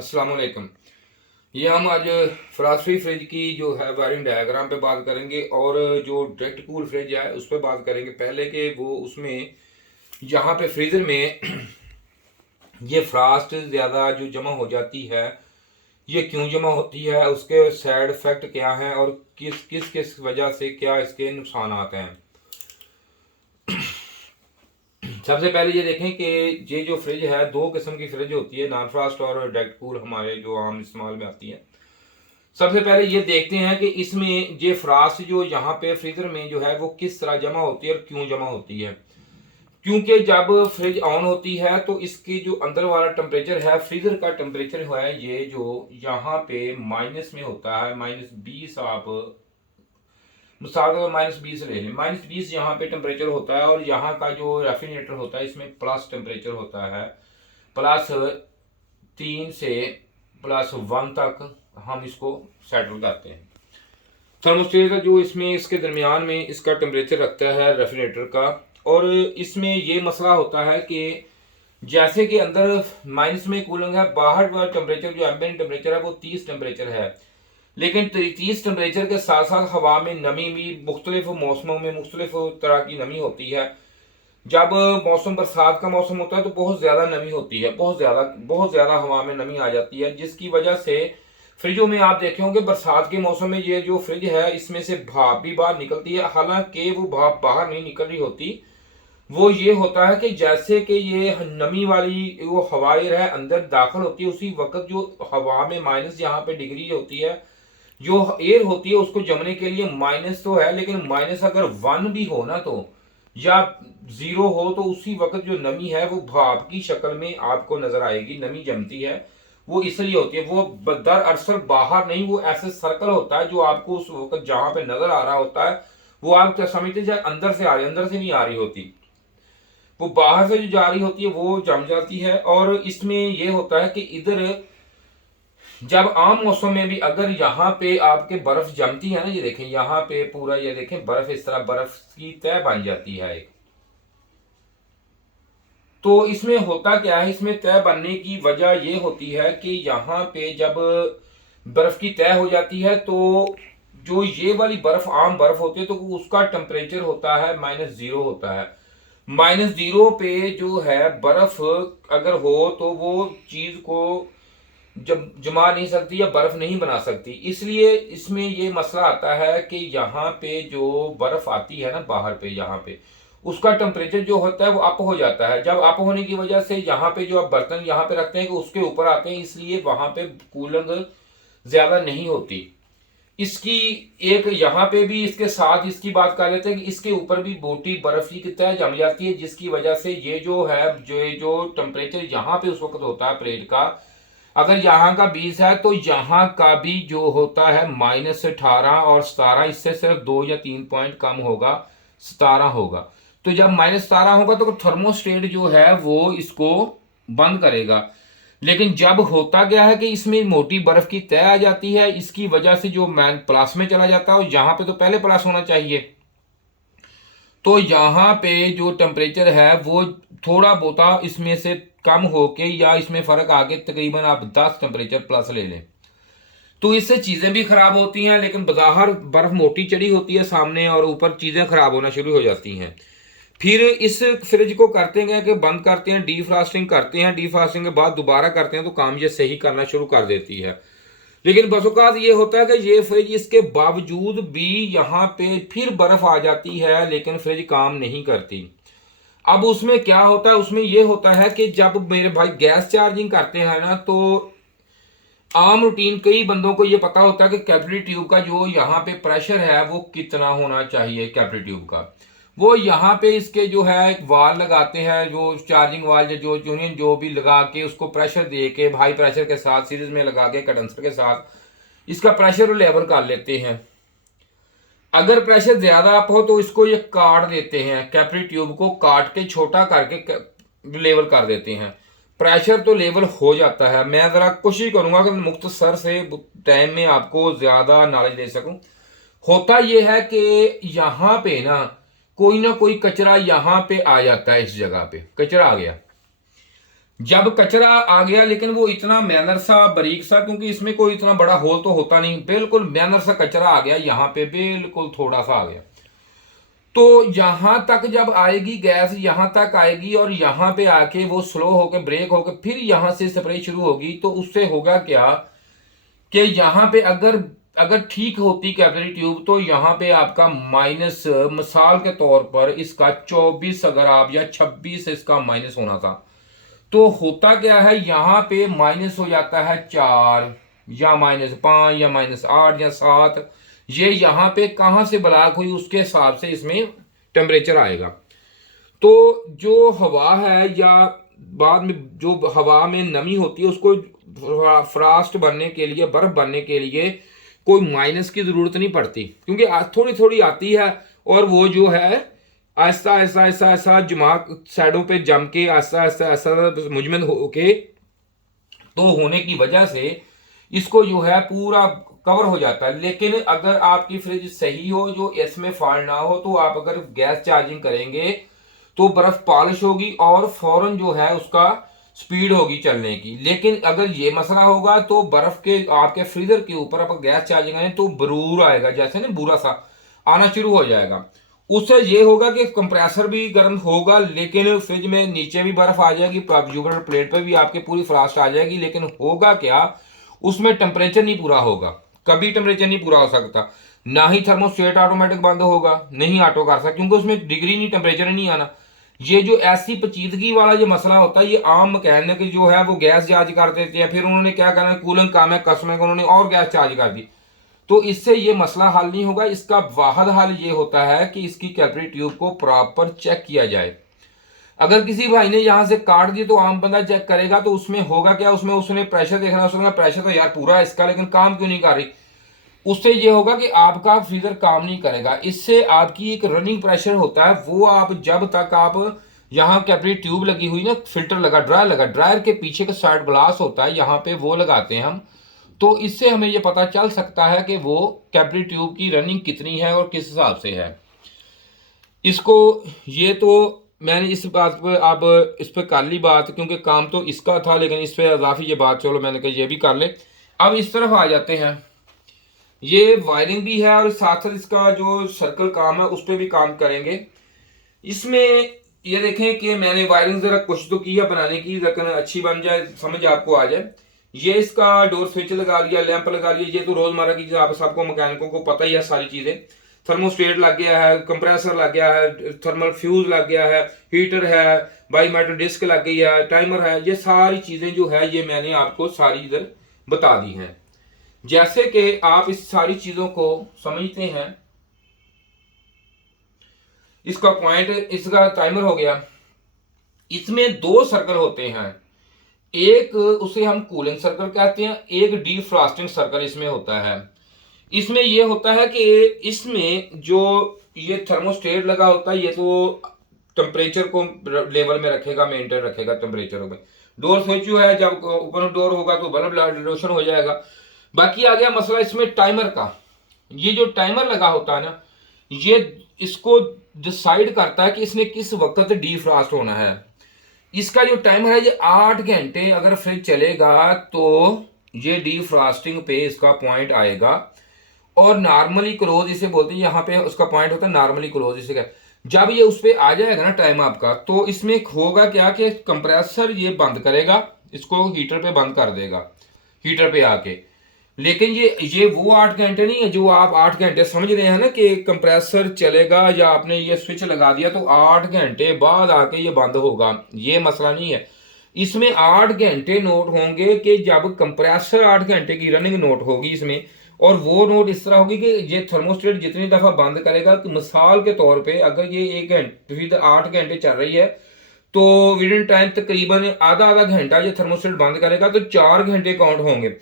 अस्सलाम वालेकुम। ये हम आज फ्रास्टी फ्रिज की जो है वायरिंग डायग्राम पे बात करेंगे और जो डायरेक्ट कूल फ्रिज है उस पर बात करेंगे। पहले के वो उसमें यहाँ पे फ्रीज़र में ये फ्रास्ट ज़्यादा जो जमा हो जाती है, ये क्यों जमा होती है, उसके साइड इफ़ेक्ट क्या हैं और किस किस किस वजह से क्या इसके नुकसान आते हैं। सबसे पहले ये देखें कि ये जो फ्रिज है, दो किस्म की फ्रिज होती है, नॉन फ्रास्ट और डायरेक्ट कूल, हमारे जो आम इस्तेमाल में आती है। सबसे पहले ये देखते हैं कि इसमें ये फ्रास्ट जो यहाँ पे फ्रीजर में जो है वो किस तरह जमा होती है और क्यों जमा होती है। क्योंकि जब फ्रिज ऑन होती है तो इसके जो अंदर वाला टेम्परेचर है, फ्रीजर का टेम्परेचर है, ये जो यहाँ पे माइनस में होता है, -20। आप मिसाल का -20 ले लें, -20 यहाँ पे टेम्परेचर होता है और यहाँ का जो रेफ्रिजरेटर होता है इसमें प्लस टेम्परेचर होता है, +3 से +1 तक हम इसको सेटल करते हैं। थर्मोस्टेट जो इसमें इसके दरमियान में इसका टेम्परेचर रखता है रेफ्रिजरेटर का। और इसमें ये मसला होता है कि जैसे कि अंदर माइनस में कूलिंग है, बाहर वाला टेम्परेचर जो एम्बिएंट टेम्परेचर है वो 30 टेम्परेचर है, लेकिन 30 टेम्परेचर के साथ साथ हवा में नमी भी मुख्तलिफ मौसमों में मुख्तलिफ तरह की नमी होती है। जब मौसम बरसात का मौसम होता है तो बहुत ज़्यादा नमी होती है, बहुत ज़्यादा हवा में नमी आ जाती है, जिसकी वजह से फ्रिजों में आप देखे होंगे बरसात के मौसम में ये जो फ्रिज है इसमें से भाप भी बाहर निकलती है। हालांकि वो भाप बाहर नहीं निकल रही होती, वो ये होता है कि जैसे कि ये नमी वाली वो हवाएं है अंदर दाखिल होती है, उसी वक्त जो हवा में माइनस यहाँ पे डिग्री होती है, जो एयर होती है उसको जमने के लिए माइनस तो है, लेकिन माइनस अगर 1 भी हो ना तो, या 0 हो तो उसी वक्त जो नमी है वो भाप की शक्ल में आपको नजर आएगी। नमी जमती है वो इसलिए होती है, वो दरअसल बाहर नहीं, वो ऐसे सर्कल होता है जो आपको उस वक्त जहां पे नजर आ रहा होता है वो आप क्या समझते हैं अंदर से आ रही है, अंदर से नहीं आ रही होती, वो बाहर से जो जा रही होती है वो जम जाती है। और इसमें ये होता है कि इधर जब आम मौसम में भी अगर यहाँ पे आपके बर्फ जमती है ना, ये देखें यहाँ पे पूरा, ये देखें बर्फ, इस तरह बर्फ की तह बन जाती है एक, तो इसमें होता क्या है, इसमें तह बनने की वजह ये होती है कि यहाँ पे जब बर्फ की तह हो जाती है तो जो ये वाली बर्फ आम बर्फ होती है तो उसका टेम्परेचर होता है -0 होता है। -0 पे जो है बर्फ अगर हो तो वो चीज को जब जमा नहीं सकती या बर्फ नहीं बना सकती, इसलिए इसमें ये मसला आता है कि यहाँ पे जो बर्फ आती है ना बाहर पे, यहाँ पे उसका टेम्परेचर जो होता है वो अप हो जाता है। जब अप होने की वजह से यहाँ पे जो आप बर्तन यहाँ पे रखते हैं कि उसके ऊपर आते हैं, इसलिए वहां पे कूलिंग ज्यादा नहीं होती। इसकी एक यहाँ पे भी इसके साथ इसकी बात कर लेते हैं कि इसके ऊपर भी मोटी बर्फ की तह जम जाती है, जिसकी वजह से ये जो है जो टेम्परेचर यहाँ पे उस वक्त होता है प्लेट का, अगर यहाँ का 20 है तो यहाँ का भी जो होता है -18 और 17, इससे सिर्फ 2 या 3 पॉइंट कम होगा, 17 होगा। तो जब -17 होगा तो थर्मोस्टेट जो है वो इसको बंद करेगा। लेकिन जब होता क्या है कि इसमें मोटी बर्फ की तह आ जाती है, इसकी वजह से जो मैन प्लस में चला जाता है, और यहाँ पे तो पहले प्लस होना चाहिए, तो यहाँ पे जो टेम्परेचर है वो थोड़ा बहुत इसमें से कम होके या इसमें फर्क आके तकरीबन आप 10 टेम्परेचर प्लस ले लें, तो इससे चीजें भी खराब होती हैं। लेकिन बाहर बर्फ मोटी चढ़ी होती है सामने और ऊपर चीजें खराब होना शुरू हो जाती हैं। फिर इस फ्रिज को करते हैं कि बंद करते हैं, डीफ्रास्टिंग करते हैं, डीफ्रास्टिंग के बाद दोबारा करते हैं तो काम ये सही करना शुरू कर देती है। लेकिन बसौकात ये होता है कि ये फ्रिज इसके बावजूद भी यहाँ पे फिर बर्फ आ जाती है लेकिन फ्रिज काम नहीं करती। अब उसमें क्या होता है, उसमें ये होता है कि जब मेरे भाई गैस चार्जिंग करते हैं ना, तो आम रूटीन कई बंदों को ये पता होता है कि कैपिलरी ट्यूब का जो यहाँ पे प्रेशर है वो कितना होना चाहिए, कैपिलरी ट्यूब का। वो यहाँ पे इसके जो है एक वाल लगाते हैं, जो चार्जिंग वाल जो यूनियन जो भी लगा के उसको प्रेशर दे के हाई प्रेशर के साथ सीरीज में लगा के कंडेंसर के साथ इसका प्रेशर लेवल कर लेते हैं। अगर प्रेशर ज्यादा अप हो तो इसको ये काट देते हैं, कैपिलरी ट्यूब को काट के छोटा करके लेवल कर देते हैं, प्रेशर तो लेवल हो जाता है। मैं जरा कोशिश करूंगा कि मुख्तसर से टाइम में आपको ज्यादा नॉलेज दे सकूं। होता यह है कि यहाँ पे ना कोई कचरा यहाँ पे आ जाता है, इस जगह पे कचरा आ गया, जब कचरा आ गया, लेकिन वो इतना मैनर सा बारीक सा, क्योंकि इसमें कोई इतना बड़ा होल तो होता नहीं, बिल्कुल मैनर सा कचरा आ गया यहाँ पे, बिल्कुल थोड़ा सा आ गया। तो यहां तक जब आएगी गैस, यहां तक आएगी और यहां पे आके वो स्लो होके ब्रेक होके फिर यहां से स्प्रे शुरू होगी, तो उससे होगा क्या कि यहां पे अगर अगर ठीक होती कैपिलरी ट्यूब तो यहां पे आपका माइनस, मिसाल के तौर पर इसका 24 अगर आप या 26 इसका माइनस होना था, तो होता क्या है यहां पे माइनस हो जाता है 4 या -5 या -8 या 7। ये यहां पे कहां से ब्लॉक हुई उसके हिसाब से इसमें टेम्परेचर आएगा। तो जो हवा है या बाद में जो हवा में नमी होती है उसको फ्रास्ट बनने के लिए, बर्फ बनने के लिए कोई माइनस की जरूरत नहीं पड़ती, क्योंकि थोड़ी थोड़ी आती है और वो जो है आहिस्ता आहिस्ता आहिस्ता आहिस्ता जमा साइडों पे जम के आहिस्ता आहिस्ता आहिस्ता मुजमद होके, तो होने की वजह से इसको जो है पूरा कवर हो जाता है। लेकिन अगर आपकी फ्रिज सही हो, जो इसमें फॉल्ट ना हो, तो आप अगर गैस चार्जिंग करेंगे तो बर्फ पॉलिश होगी और फौरन जो है उसका स्पीड होगी चलने की। लेकिन अगर ये मसला होगा तो बर्फ के आपके फ्रीजर के ऊपर आप गैस चार्जिंग करें तो बरूर आएगा, जैसे ना बुरा सा आना शुरू हो जाएगा। उससे ये होगा कि कंप्रेसर भी गर्म होगा, लेकिन फ्रिज में नीचे भी बर्फ आ जाएगी, यूगर प्लेट पे भी आपके पूरी फ्रास्ट आ जाएगी, लेकिन होगा क्या उसमें टेम्परेचर नहीं पूरा होगा। कभी टेम्परेचर नहीं पूरा हो सकता, ना ही थर्मोस्टेट ऑटोमेटिक बंद होगा, नहीं ऑटो कर सकता, क्योंकि उसमें डिग्री नहीं, टेम्परेचर नहीं आना। ये जो ऐसी पेचीदगी वाला ये मसला होता है, ये आम मैकेनिक जो है वो गैस चार्ज कर देते हैं, फिर उन्होंने क्या करना, कूलिंग काम है कस्टमर को, उन्होंने और गैस चार्ज कर दी, तो इससे ये मसला हल नहीं होगा। इसका वाहद हल ये होता है कि इसकी कैपिलरी ट्यूब को प्रॉपर चेक किया जाए। अगर किसी भाई ने यहां से काट दी तो आम बंदा चेक करेगा तो उसमें होगा क्या, उसमें उसने प्रेशर देखना, उसने प्रेशर तो यार पूरा है इसका, लेकिन काम क्यों नहीं कर रही, उससे ये होगा कि आपका फ्रीजर काम नहीं करेगा। इससे आपकी एक रनिंग प्रेशर होता है, वो आप जब तक आप यहाँ कैपिलरी ट्यूब लगी हुई ना, फिल्टर लगा, ड्रायर लगा, ड्रायर के पीछे का साइड ग्लास होता है, यहाँ पे वो लगाते हैं हम, तो इससे हमें ये पता चल सकता है कि वो कैपिलरी ट्यूब की रनिंग कितनी है और किस हिसाब से है। इसको ये तो मैंने इस बात पर अब इस पर कर ली बात, क्योंकि काम तो इसका था, लेकिन इस पर अजाफी ये बात चलो मैंने कहा ये भी कर ले। अब इस तरफ आ जाते हैं, ये वायरिंग भी है और साथ साथ इसका जो सर्कल काम है उस पर भी काम करेंगे। इसमें ये देखें कि मैंने वायरिंग जरा कुछ तो की है बनाने की, लेकिन अच्छी बन जाए, समझ आपको आ जाए। ये इसका डोर स्विच लगा लिया, लैंप लगा लिया, ये तो रोजमर्रा की आप सबको मैकेनिकों को पता ही है सारी चीजें। थर्मोस्टेट लग गया है, कंप्रेसर लग गया है, थर्मल फ्यूज लग गया है, हीटर है, बाईमेटल डिस्क लग गई है, टाइमर है, ये सारी चीजें जो है ये मैंने आपको सारी इधर बता दी हैं। जैसे कि आप इस सारी चीजों को समझते हैं, इसका पॉइंट, इसका टाइमर हो गया, इसमें दो सर्कल होते हैं, एक उसे हम कूलिंग सर्कल कहते हैं, एक डीफ्रॉस्टिंग सर्कल इसमें होता है। इसमें यह होता है कि इसमें जो ये थर्मोस्टेट लगा होता है, ये तो टेम्परेचर को लेवल में रखेगा, मेंटेन रखेगा टेम्परेचर में। डोर स्विच जो है जब ओपन डोर होगा तो बल्ब रोशन हो जाएगा। बाकी आ गया मसला इसमें टाइमर का। ये जो टाइमर लगा होता है ना, ये इसको डिसाइड करता है कि इसने किस वक्त डीफ्रॉस्ट होना है। इसका जो टाइमर है ये 8 घंटे अगर फ्रिज चलेगा तो ये डीफ्रॉस्टिंग पे इसका पॉइंट आएगा, और नॉर्मली क्लोज इसे बोलते हैं, यहाँ पे उसका पॉइंट होता है नॉर्मली क्लोज इसे क्या। जब ये उस पर आ जाएगा ना टाइम आपका, तो इसमें होगा क्या कि कंप्रेसर ये बंद करेगा, इसको हीटर पे बंद कर देगा, हीटर पे आके। लेकिन ये वो 8 घंटे नहीं है जो आप 8 घंटे समझ रहे हैं ना कि कंप्रेसर चलेगा या आपने ये स्विच लगा दिया तो 8 घंटे बाद आके ये बंद होगा, ये मसला नहीं है। इसमें 8 घंटे नोट होंगे कि जब कंप्रेसर 8 घंटे की रनिंग नोट होगी इसमें, और वो नोट इस तरह होगी कि ये थर्मोस्टेट जितनी दफा बंद करेगा, तो मिसाल के तौर पे अगर ये 1 घंटे फिर 8 घंटे चल रही है तो विद इन टाइम तकरीबन आधा घंटा ये थर्मोस्टेट बंद करेगा, तो 4 घंटे काउंट होंगे।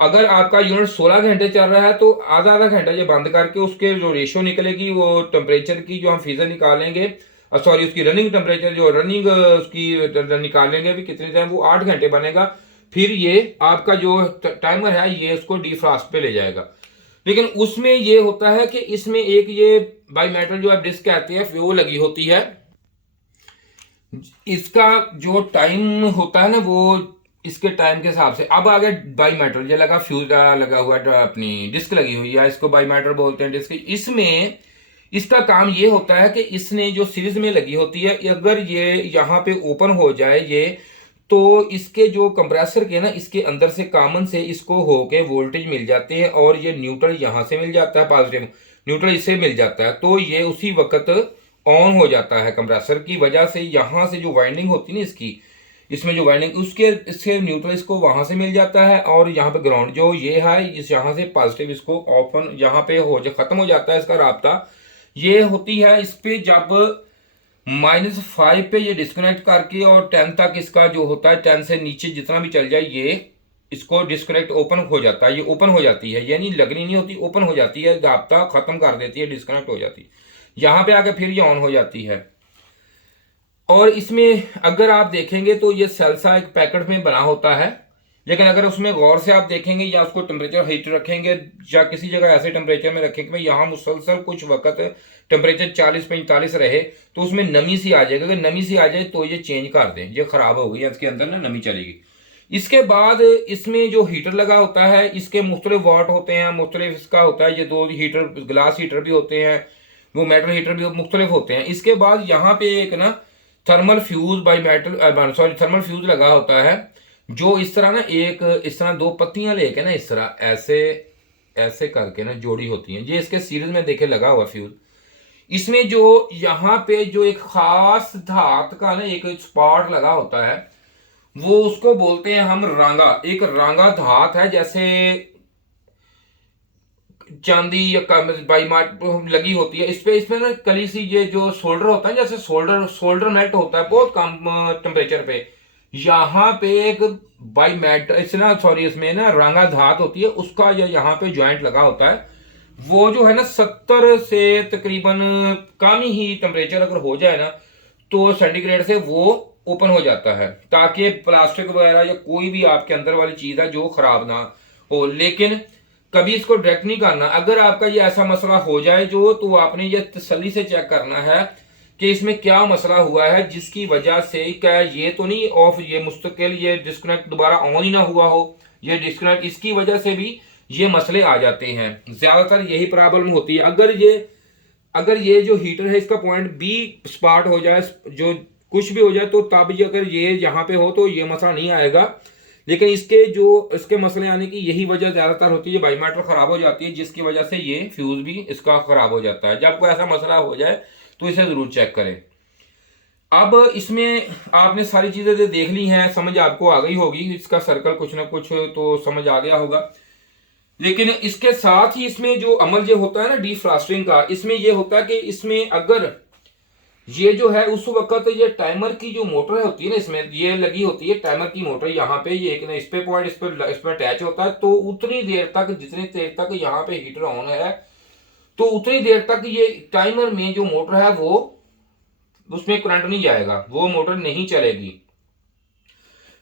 अगर आपका यूनिट 16 घंटे चल रहा है तो आधा घंटा ये बंद करके उसके जो रेशो निकलेगी वो टेम्परेचर की जो हम फीसद निकालेंगे, सॉरी उसकी रनिंग टेम्परेचर जो रनिंग उसकी निकालेंगे भी कितने टाइम, वो 8 घंटे बनेगा। फिर ये आपका जो टाइमर है ये उसको डीफ्रॉस्ट पे ले जाएगा। लेकिन उसमें ये होता है कि इसमें एक ये बाईमेटल जो आप डिस्क कहते हैं वो लगी होती है, इसका जो टाइम होता है ना वो इसके टाइम के हिसाब से। अब आ गया बाई मैटर, ये लगा फ्यूज लगा हुआ है, अपनी डिस्क लगी हुई है, इसको बाई मैटर बोलते हैं डिस्क। इसमें इसका काम ये होता है कि इसने जो सीरीज में लगी होती है, अगर ये यहाँ पे ओपन हो जाए ये, तो इसके जो कंप्रेसर के ना इसके अंदर से कॉमन से इसको होके वोल्टेज मिल जाते हैं और ये न्यूट्रल यहाँ से मिल जाता है, पॉजिटिव न्यूट्रल इससे मिल जाता है, तो ये उसी वक्त ऑन हो जाता है। कंप्रेसर की वजह से यहाँ से जो वाइंडिंग होती है ना इसकी, इसमें जो वाइंडिंग उसके इसके न्यूट्रल इसको वहां से मिल जाता है और यहाँ पे ग्राउंड जो ये है इस यहाँ से पॉजिटिव इसको ओपन यहाँ पे हो जा खत्म हो जाता है इसका राब्ता। ये होती है इस पे जब -5 पे ये डिस्कनेक्ट करके और 10 तक इसका जो होता है 10 से नीचे जितना भी चल जाए ये इसको डिस्कनेक्ट ओपन हो जाता है, ये ओपन हो जाती है, यानी लगनी नहीं होती, ओपन हो जाती है, राब्ता खत्म कर देती है, डिस्कनेक्ट हो जाती है। यहाँ पे आके फिर ये ऑन हो जाती है। और इसमें अगर आप देखेंगे तो ये सेल्सा एक पैकेट में बना होता है, लेकिन अगर उसमें गौर से आप देखेंगे या उसको टेम्परेचर हीट रखेंगे या किसी जगह ऐसे टेम्परेचर में रखेंगे भाई यहाँ मुसलसल कुछ वक्त टेम्परेचर 40-45 रहे तो उसमें नमी सी आ जाएगी। अगर नमी सी आ जाए तो ये चेंज कर दें, ये खराब हो गई, इसके अंदर ना नमी चलेगी। इसके बाद इसमें जो हीटर लगा होता है इसके मुख्तलिफ वाट होते हैं, मुख्तलिफ इसका होता है, ये 2 हीटर ग्लास हीटर भी होते हैं, वो मेटल हीटर भी मुख्तलिफ होते हैं। इसके बाद यहाँ पे एक ना thermal fuse by metal sorry thermal fuse लगा होता है, जो इस तरह ना एक इस तरह 2 पत्तियां लेके ना इस तरह ऐसे ऐसे करके ना जोड़ी होती हैं, ये इसके सीरीज में देखे लगा हुआ फ्यूज। इसमें जो यहाँ पे जो एक खास धात का ना एक स्पॉट लगा होता है वो उसको बोलते हैं हम रांगा। एक रांगा धात है, जैसे चांदी या बाई मार्ट लगी होती है इस पे, इसमें ना कली सी ये जो सोल्डर होता है, जैसे सोल्डर मेल्ट होता है बहुत कम टेम्परेचर पे, यहाँ पे एक बाई मैट इसना सॉरी इसमें ना रांगा धात होती है, उसका यहाँ पे ज्वाइंट लगा होता है। वो जो है ना 70 से तकरीबन कम ही टेम्परेचर अगर हो जाए ना तो सेंटीग्रेड से वो ओपन हो जाता है, ताकि प्लास्टिक वगैरह या कोई भी आपके अंदर वाली चीज है जो खराब ना हो। लेकिन कभी इसको डायरेक्ट नहीं करना। अगर आपका ये ऐसा मसला हो जाए जो, तो आपने ये तसल्ली से चेक करना है कि इसमें क्या मसला हुआ है जिसकी वजह से, क्या ये तो नहीं ऑफ ये मुस्तकिल ये डिस्कनेक्ट दोबारा ऑन ही ना हुआ हो, ये डिस्कनेक्ट इसकी वजह से भी ये मसले आ जाते हैं। ज्यादातर यही प्रॉब्लम होती है। अगर ये जो हीटर है इसका पॉइंट बी स्पॉट हो जाए, जो कुछ भी हो जाए, तो तब ये अगर ये यहाँ पे हो तो ये मसला नहीं आएगा। लेकिन इसके मसले आने की यही वजह ज्यादातर होती है, बाई मैटर खराब हो जाती है, जिसकी वजह से ये फ्यूज भी इसका खराब हो जाता है। जब कोई ऐसा मसला हो जाए तो इसे जरूर चेक करें। अब इसमें आपने सारी चीजें देख ली हैं, समझ आपको आ गई होगी, इसका सर्कल कुछ ना कुछ तो समझ आ गया होगा। लेकिन इसके साथ ही इसमें जो अमल जो होता है ना डिफ्रॉस्टिंग का, इसमें यह होता है कि इसमें अगर ये जो है उस वक्त ये टाइमर की जो मोटर होती है ना, इसमें ये लगी होती है टाइमर की मोटर, यहाँ पे ये एक ना इस पे पॉइंट इसमें अटैच होता है, तो उतनी देर तक जितनी देर तक यहाँ पे हीटर ऑन है तो उतनी देर तक ये टाइमर में जो मोटर है वो उसमें करंट नहीं जाएगा, वो मोटर नहीं चलेगी।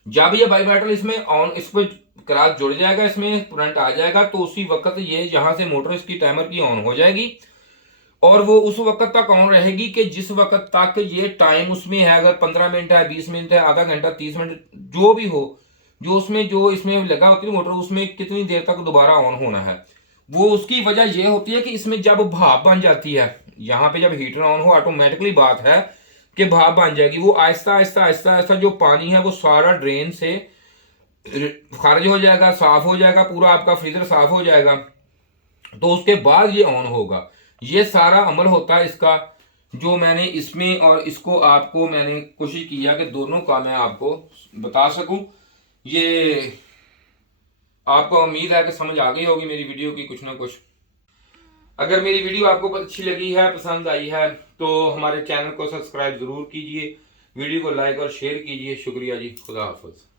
जब ये बाई मेटल इसमें ऑन इस पर क्रास जुड़ जाएगा, इसमें करंट आ जाएगा, तो उसी वक्त ये यहां से मोटर इसकी टाइमर की ऑन हो जाएगी और वो उस वक्त तक ऑन रहेगी कि जिस वक्त तक ये टाइम उसमें है, अगर 15 मिनट है, 20 मिनट है, आधा घंटा, 30 मिनट जो भी हो, जो उसमें जो इसमें लगा होती है मोटर, उसमें कितनी देर तक दोबारा ऑन होना है। वो उसकी वजह यह होती है कि इसमें जब भाप बन जाती है, यहाँ पे जब हीटर ऑन हो ऑटोमेटिकली बात है कि भाप बन जाएगी, वो आहिस्ता आहिस्ता आहिस्ता आहिस्ता जो पानी है वो सारा ड्रेन से खारिज हो जाएगा, साफ हो जाएगा, पूरा आपका फ्रीजर साफ हो जाएगा, तो उसके बाद ये ऑन होगा। ये सारा अमल होता है इसका, जो मैंने इसमें और इसको आपको मैंने कोशिश किया कि दोनों का मैं आपको बता सकूं। ये आपको उम्मीद है कि समझ आ गई होगी मेरी वीडियो की कुछ ना कुछ। अगर मेरी वीडियो आपको अच्छी लगी है, पसंद आई है, तो हमारे चैनल को सब्सक्राइब जरूर कीजिए, वीडियो को लाइक और शेयर कीजिए। शुक्रिया जी, खुदा हाफिज।